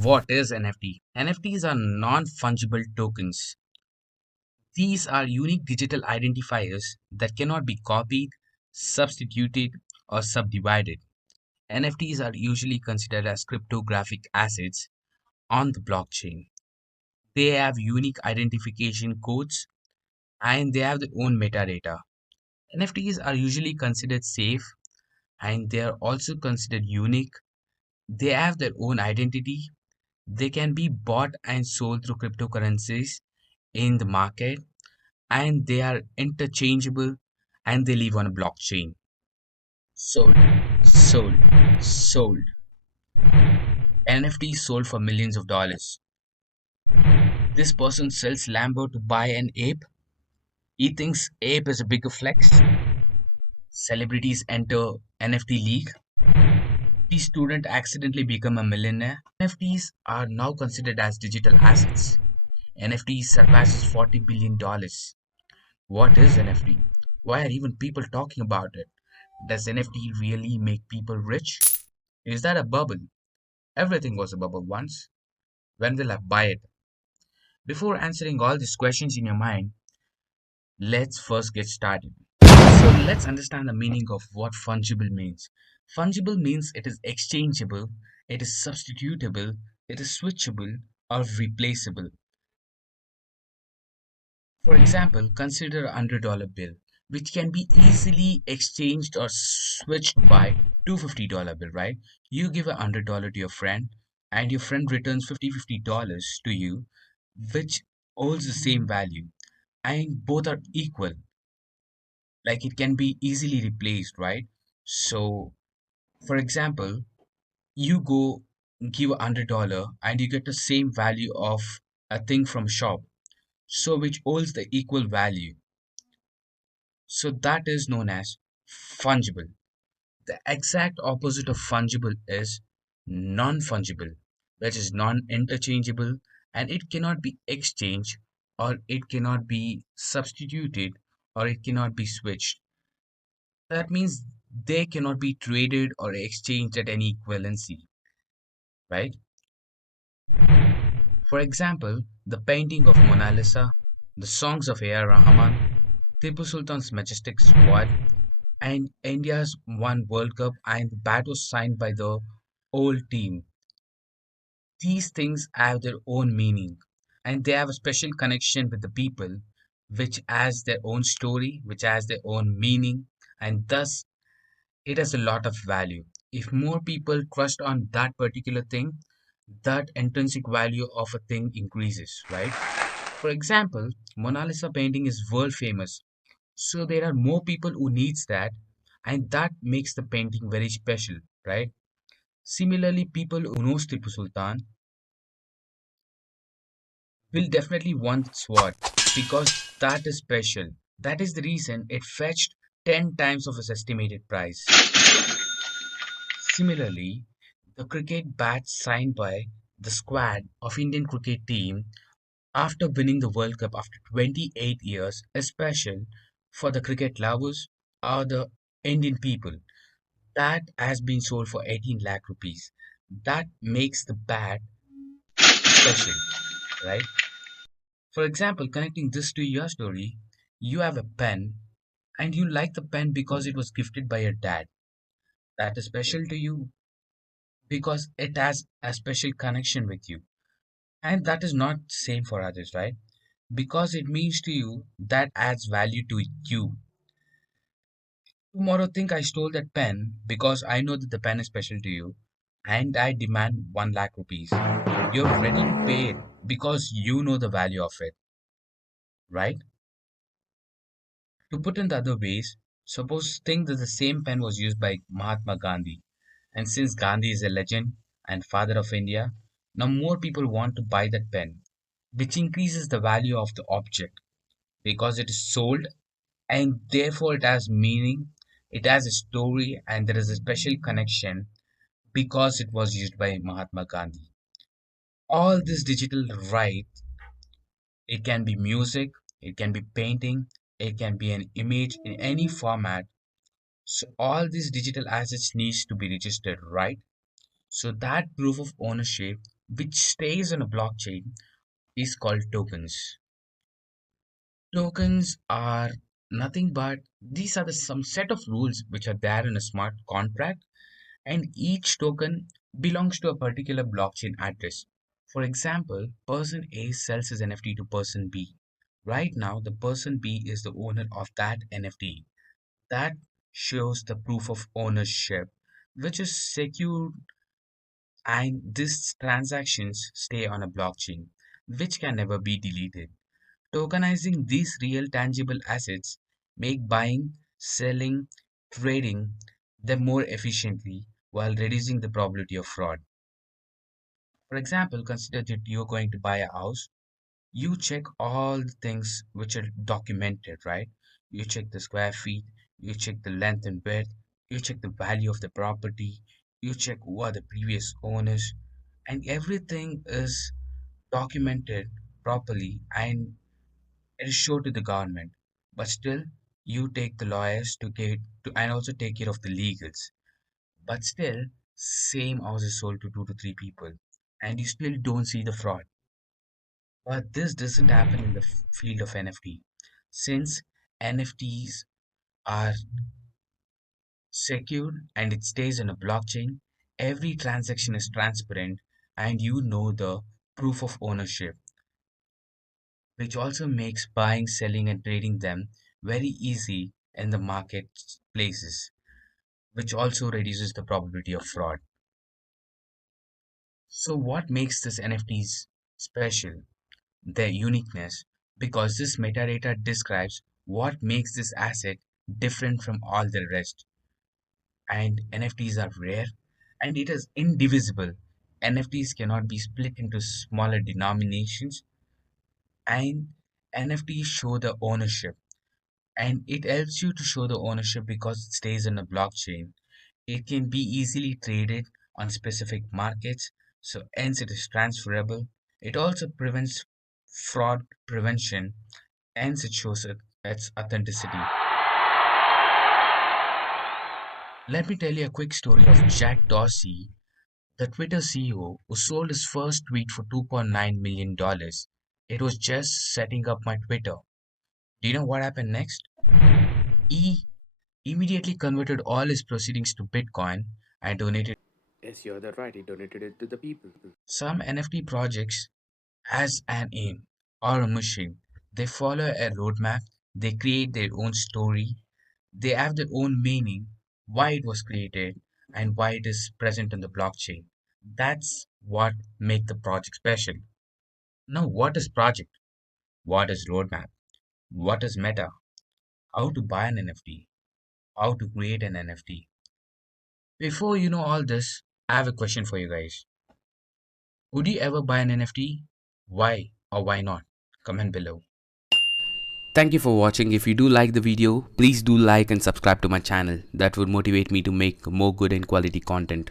What is NFT? NFTs are non-fungible tokens. These are unique digital identifiers that cannot be copied, substituted, or subdivided. NFTs are usually considered as cryptographic assets on the blockchain. They have unique identification codes and they have their own metadata. NFTs are usually considered safe and they are also considered unique. They have their own identity. They can be bought and sold through cryptocurrencies in the market, and they are interchangeable and they live on a blockchain. Sold, sold, sold. NFT sold for millions of dollars. This person sells Lambo to buy an ape. He thinks ape is a bigger flex. Celebrities enter NFT league. The student accidentally become a millionaire. NFTs are now considered as digital assets. NFT surpasses $40 billion. What is NFT? Why are even people talking about it? Does NFT really make people rich? Is that a bubble? Everything was a bubble once. When will I buy it? Before answering all these questions in your mind, let's first get started. So let's understand the meaning of what fungible means. Fungible means it is exchangeable, it is substitutable, it is switchable, or replaceable. For example, consider a $100 bill, which can be easily exchanged or switched by $250 bill, right? You give $100 to your friend, and your friend returns $50 to you, which holds the same value, and both are equal. Like it can be easily replaced, right? So, for example, you go give $100 and you get the same value of a thing from shop, so which holds the equal value. So that is known as fungible. The exact opposite of fungible is non-fungible, which is non-interchangeable and it cannot be exchanged or it cannot be substituted or it cannot be switched. That means they cannot be traded or exchanged at any equivalency, right? For example, the painting of Mona Lisa, the songs of A.R. Rahman, Tipu Sultan's majestic sword, and India's won World Cup and the bat was signed by the whole team. These things have their own meaning and they have a special connection with the people, which has their own story, which has their own meaning, and thus it has a lot of value. If more people trust on that particular thing, that intrinsic value of a thing increases, right? For example, Mona Lisa painting is world famous, so there are more people who needs that, and that makes the painting very special, right? Similarly, people who knows Tipu Sultan will definitely want sword because that is special. That is the reason it fetched 10 times of its estimated price. Similarly, the cricket bat signed by the squad of Indian cricket team after winning the World Cup after 28 years is special for the cricket lovers or the Indian people. That has been sold for 18 lakh rupees. That makes the bat special, right? For example, connecting this to your story, you have a pen and you like the pen because it was gifted by your dad. That is special to you because it has a special connection with you. And that is not same for others, right? Because it means to you that adds value to you. Tomorrow think I stole that pen because I know that the pen is special to you and I demand 1 lakh rupees. You're ready to pay it because you know the value of it, right? To put in the other ways, suppose think that the same pen was used by Mahatma Gandhi. And since Gandhi is a legend and father of India, now more people want to buy that pen, which increases the value of the object because it is sold and therefore it has meaning, it has a story, and there is a special connection because it was used by Mahatma Gandhi. All this digital right, it can be music, it can be painting, it can be an image in any format. So all these digital assets needs to be registered, right? So that proof of ownership which stays on a blockchain, is called tokens. Tokens are nothing but these are some set of rules which are there in a smart contract, and each token belongs to a particular blockchain address. For example, person A sells his NFT to person B. Right now, the person B is the owner of that NFT. That shows the proof of ownership, which is secured, and these transactions stay on a blockchain, which can never be deleted. Tokenizing these real tangible assets make buying, selling, trading them more efficiently while reducing the probability of fraud. For example, consider that you're going to buy a house. You check all the things which are documented, right? You check the square feet, you check the length and width, you check the value of the property, you check who are the previous owners, and everything is documented properly and it is shown to the government. But still, you take the lawyers to get to and also take care of the legals. But still, same house is sold to two to three people, and you still don't see the fraud. But this doesn't happen in the field of NFT. Since NFTs are secured and it stays on a blockchain, every transaction is transparent and you know the proof of ownership, which also makes buying, selling, and trading them very easy in the marketplaces, which also reduces the probability of fraud. So, what makes this NFTs special? Their uniqueness, because this metadata describes what makes this asset different from all the rest. And NFTs are rare and it is indivisible. NFTs cannot be split into smaller denominations, and NFTs show the ownership. And it helps you to show the ownership because it stays in a blockchain. It can be easily traded on specific markets, so hence it is transferable. It also prevents fraud prevention, hence it shows its authenticity. Let me tell you a quick story of Jack Dorsey, the Twitter CEO who sold his first tweet for $2.9 million. It was just setting up my Twitter. Do you know what happened next? He immediately converted all his proceedings to Bitcoin and donated. Yes, you're that right. He donated it to the people. Some NFT projects has an aim or a mission. They follow a roadmap, they create their own story, they have their own meaning, why it was created, and why it is present in the blockchain. That's what make the project special. Now, what is project? What is roadmap? What is meta? How to buy an NFT? How to create an NFT? Before you know all this, I have a question for you guys. Would you ever buy an NFT? Why or why not? Comment below. Thank you for watching. If you do like the video, please do like and subscribe to my channel. That would motivate me to make more good and quality content.